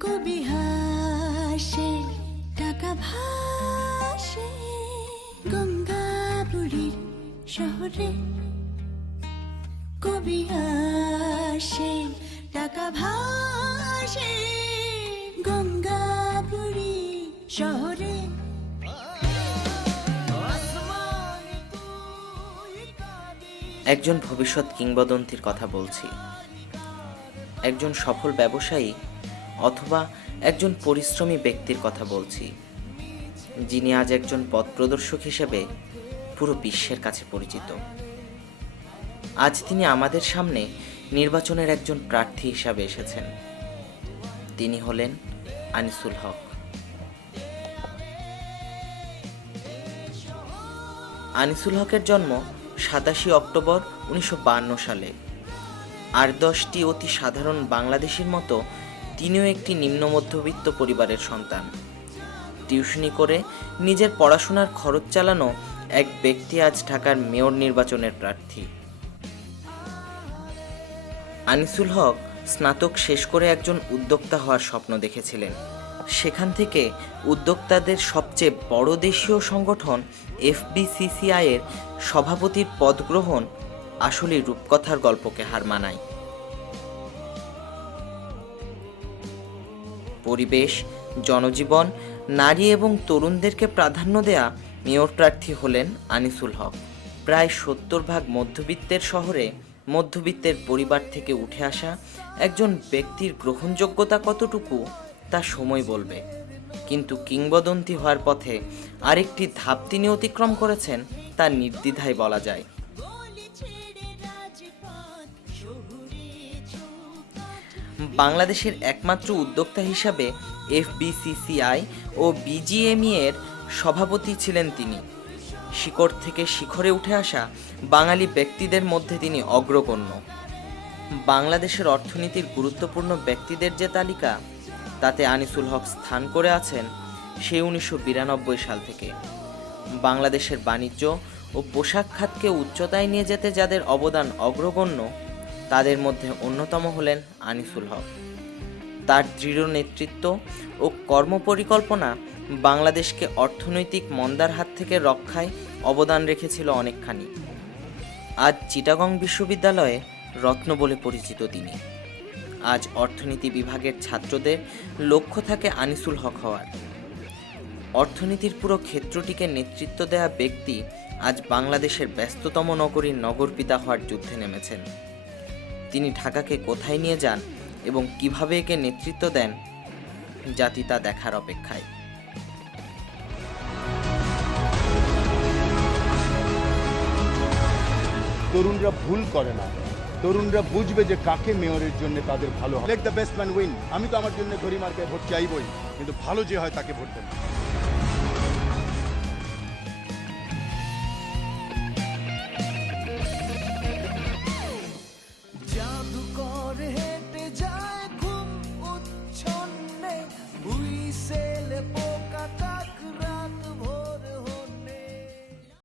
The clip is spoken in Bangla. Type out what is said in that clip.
কবি হাসে টাকা ভাসে গঙ্গাপুরীর শহরে। কবি হাসে টাকা ভাসে গঙ্গাপুরী শহরে। একজন ভবিষ্যৎ কিংবদন্তির কথা বলছি। একজন সফল ব্যবসায়ী অথবা একজন পরিশ্রমী ব্যক্তির কথা বলছি, যিনি আজ একজন পথপ্রদর্শক হিসেবে পুরো বিশ্বের কাছে পরিচিত। আজ তিনি আমাদের সামনে নির্বাচনের একজন প্রার্থী হিসাবে এসেছেন। তিনি হলেন আনিসুল হক। আনিসুল হকের জন্ম সাতাশি অক্টোবর উনিশশো সালে। আর দশটি অতি সাধারণ বাংলাদেশির মতো তিনিও একটি নিম্ন মধ্যবিত্ত পরিবারের সন্তান। টিউশনি করে নিজের পড়াশোনার খরচ চালানো এক ব্যক্তি আজ ঢাকার মেয়র নির্বাচনের প্রার্থী। আনিসুল হক স্নাতক শেষ করে একজন উদ্যোক্তা হওয়ার স্বপ্ন দেখেছিলেন। সেখান থেকে উদ্যোক্তাদের সবচেয়ে বড় দেশীয় সংগঠন এফবিসিসিআই এর সভাপতির পদ গ্রহণ আসলে রূপকথার গল্পকে হার মানায়। পরিবেশ, জনজীবন, নারী এবং তরুণদেরকে প্রাধান্য দেয়া মেয়র প্রার্থী হলেন আনিসুল হক। প্রায় সত্তর ভাগ মধ্যবিত্তের শহরে মধ্যবিত্তের পরিবার থেকে উঠে আসা একজন ব্যক্তির গ্রহণযোগ্যতা কতটুকু তা সময় বলবে। কিন্তু কিংবদন্তি হওয়ার পথে আরেকটি ধাপ তিনি অতিক্রম করেছেন তা নির্দ্বিধায় বলা যায়। বাংলাদেশের একমাত্র উদ্যোক্তা হিসাবে এফবিসিসিআই ও বিজিএমই এর সভাপতি ছিলেন তিনি। শিকড় থেকে শিখরে উঠে আসা বাঙালি ব্যক্তিদের মধ্যে তিনি অগ্রগণ্য। বাংলাদেশের অর্থনীতির গুরুত্বপূর্ণ ব্যক্তিদের যে তালিকা, তাতে আনিসুল হক স্থান করে আছেন সে উনিশশো বিরানব্বই সাল থেকে। বাংলাদেশের বাণিজ্য ও পোশাক খাতকে উচ্চতায় নিয়ে যেতে যাদের অবদান অগ্রগণ্য তাদের মধ্যে অন্যতম হলেন আনিসুল হক। তার দৃঢ় নেতৃত্ব ও কর্মপরিকল্পনা বাংলাদেশকে অর্থনৈতিক মন্দার হাত থেকে রক্ষায় অবদান রেখেছিল অনেকখানি। আজ চিটাগং বিশ্ববিদ্যালয়ে রত্ন বলে পরিচিত তিনি। আজ অর্থনীতি বিভাগের ছাত্রদের লক্ষ্য থাকে আনিসুল হক হওয়ার। অর্থনীতির পুরো ক্ষেত্রটিকে নেতৃত্ব দেয়া ব্যক্তি আজ বাংলাদেশের ব্যস্ততম নগরীর নগরপিতা হওয়ার যুদ্ধে নেমেছেন। তিনি ঢাকাকে কোথায় নিয়ে যান এবং কীভাবে একে নেতৃত্ব দেন, জাতি তা দেখার অপেক্ষায়। তরুণরা ভুল করে না। তরুণরা বুঝবে যে কাকে মেয়রের জন্য তাদের ভালো let the best man win আমি তো আমার জন্য ঘড়ি মার্কায় ভোট চাইবই, কিন্তু ভালো যে হয় তাকে ভোট দেবো।